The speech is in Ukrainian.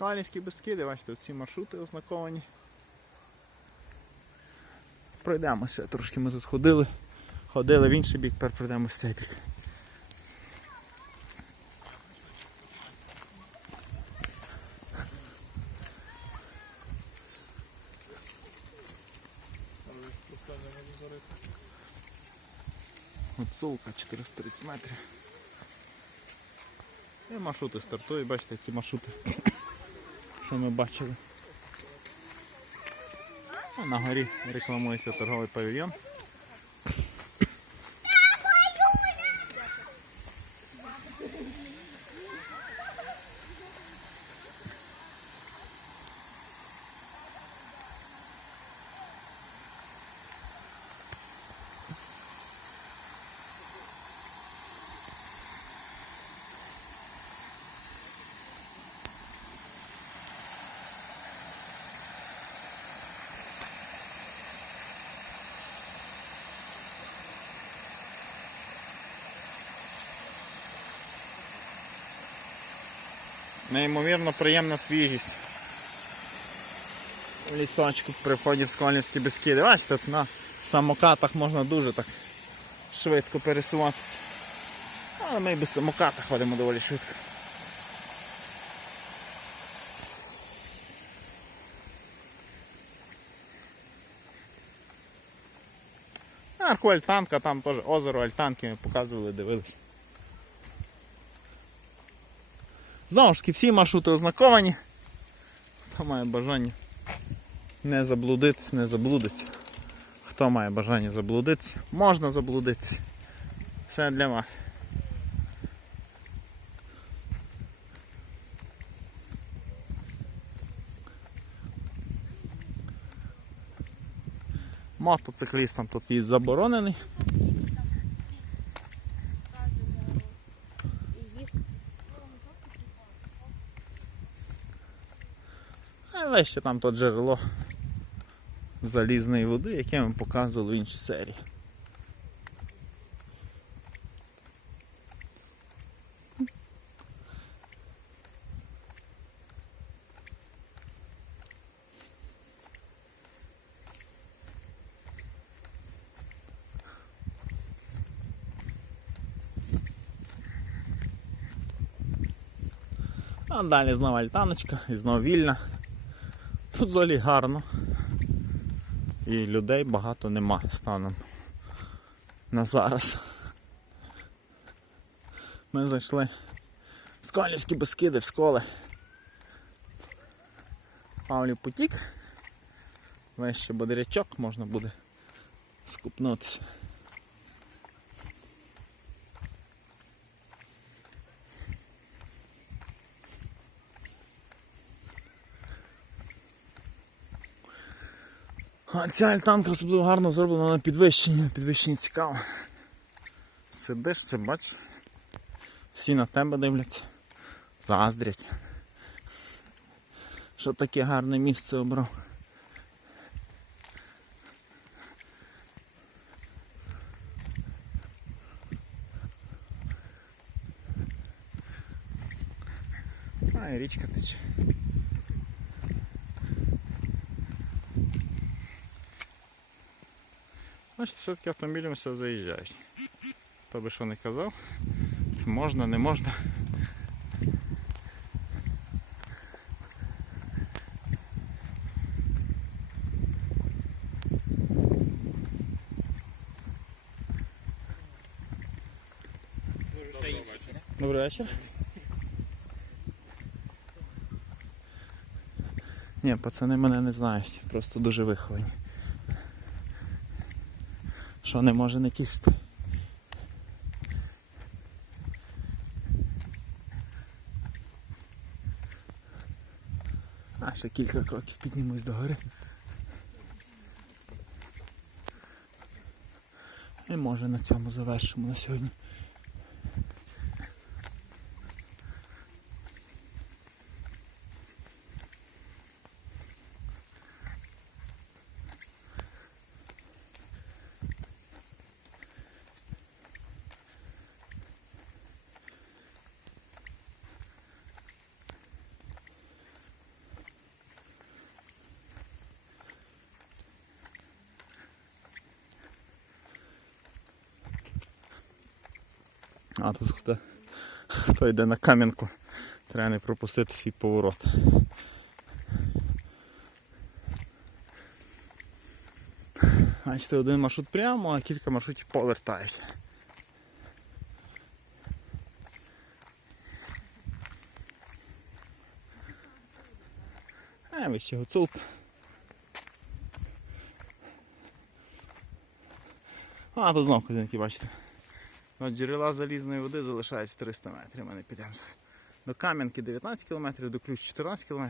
Скалівські безкиди, бачите, ці маршрути ознаковані. Пройдемося трошки ми тут ходили. Ходили в інший бік, тепер пройдемо в цей бік. Гуцулка 430 метрів. І маршрути стартують, бачите, ті маршрути, що ми бачили. На горі рекламується торговий павільйон. Неймовірно приємна свіжість. Лісочку при вході в Сколівські безкиди. Бачите, тут на самокатах можна дуже так швидко пересуватися. Але ми і без самоката ходимо доволі швидко. Арку Альтанка, там теж озеро Альтанки ми показували, дивилися. Знову ж таки, всі маршрути ознаковані. Хто має бажання не заблудитись, не заблудиться. Хто має бажання заблудитися, можна заблудитися. Все для вас. Мотоциклістам тут в'їзд заборонений. А вище там то джерело залізної води, яке ми показували в іншій серії. А далі знову альтаночка і знову вільна. Тут взагалі гарно. І людей багато нема станом на зараз. Ми зайшли в Сколівські безкиди в сколи. Павлів потік. Вище бодрячок можна буде скупнутися. А ця альтанка особливо гарно зроблена на підвищенні. На підвищенні цікаво. Сидиш, це бачиш. Всі на тебе дивляться. Заздрять. Що таке гарне місце обрав. А, і річка тече. Бачите, все-таки автомобілем все заїжджають. Хто би що не казав, можна, не можна. Добрий вечір. Ні, пацани мене не знають, просто дуже виховані. Що не може не тішити. А ще кілька кроків піднімусь до гори. І може на цьому завершимо на сьогодні. А тут хто, хто йде на кам'янку, треба не пропустити свій поворот. Бачите, один маршрут прямо, а кілька маршрутів повертають. А, ви ще гуцулка. А, тут знов кузинки, бачите. От джерела залізної води залишається 300 метрів. Ми не підемо. До Кам'янки 19 км, до ключ 14 км.